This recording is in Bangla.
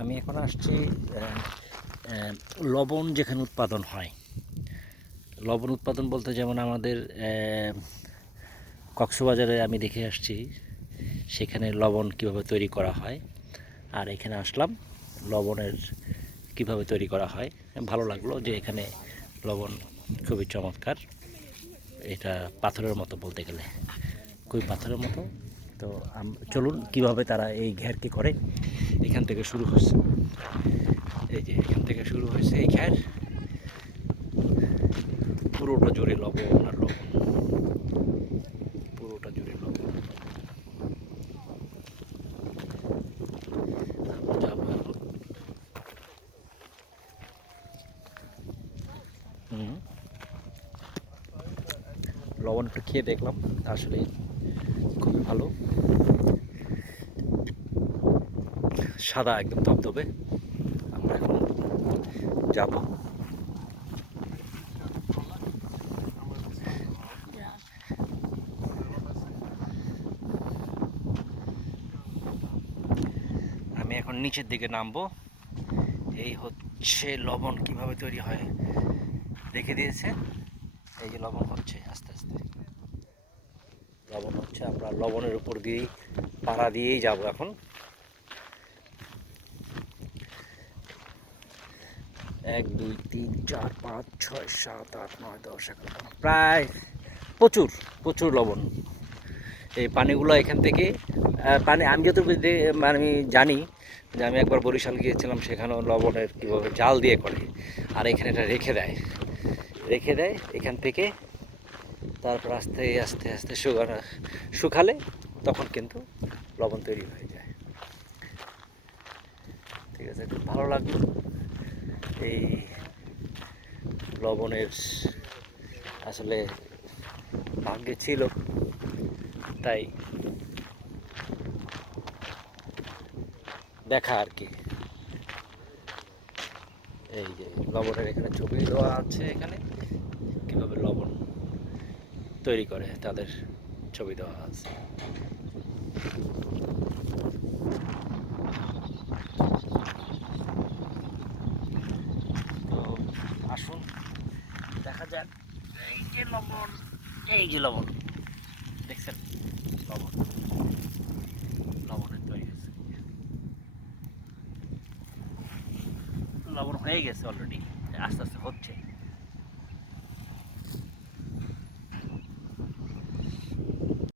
আমি এখন আসছি লবণ যেখানে উৎপাদন হয়। লবণ উৎপাদন বলতে যেমন আমাদের কক্সবাজারে আমি দেখে আসছি, সেখানে লবণ কীভাবে তৈরি করা হয়। আর এখানে আসলাম, লবণের কীভাবে তৈরি করা হয়। ভালো লাগল যে এখানে লবণ খুবই চমৎকার। এটা পাথরের মতো বলতে গেলে। খুবই পাথরের মতো? তো চলুন, কীভাবে তারা এই ঘেরকে করে? এখান থেকে শুরু হচ্ছে এই যে, এখান থেকে শুরু হয়েছে এই ঘের পুরোটা জুড়ে লবণ আর লবণ। পুরোটা জুড়ে লবণ। লবণ একটু খেয়ে দেখলাম আসলে খুবই ভালো। সাদা একদম ধবধবে। আমরা এখন যাব। আমি এখন নিচের দিকে নামবো। এই হচ্ছে লবণ কীভাবে তৈরি হয়? রেখে দিয়েছে। এই যে লবণ হচ্ছে আস্তে আস্তে। লবণ হচ্ছে, আমরা লবণের উপর দিয়েই, পাড়া দিয়েই যাব এখন এক, দুই, তিন, চার, পাঁচ, ছয়, সাত, আট, নয়, দশ, এগারো। প্রায় প্রচুর প্রচুর লবণ এই পানিগুলো এখান থেকে পানি, আমি যতটুকু মানে আমি জানি যে, আমি একবার বরিশাল গিয়েছিলাম, সেখানেও লবণের কীভাবে জাল দিয়ে করে, আর এখানে এটা রেখে দেয় রেখে দেয়, এখান থেকে তারপর আস্তে আস্তে আস্তে শুকানো, শুকালে তখন কিন্তু লবণ তৈরি হয়ে যায়। ঠিক আছে, খুব ভালো লাগল এই লবণের আসলে ভাগ্যে ছিল, তাই দেখা আর কি। এই যে লবণের এখানে ছবি দেওয়া আছে এখানে, কীভাবে লবণ তৈরি করে, তাদের ছবি দেওয়া আছে। তো আসুন, দেখা যাক। এই যে লবণ, এই যে লবণ। দেখছেন? লবণ। লবণের তৈরি হয়েছে। লবণ হয়ে গেছে অলরেডি আস্তে আস্তে হচ্ছে।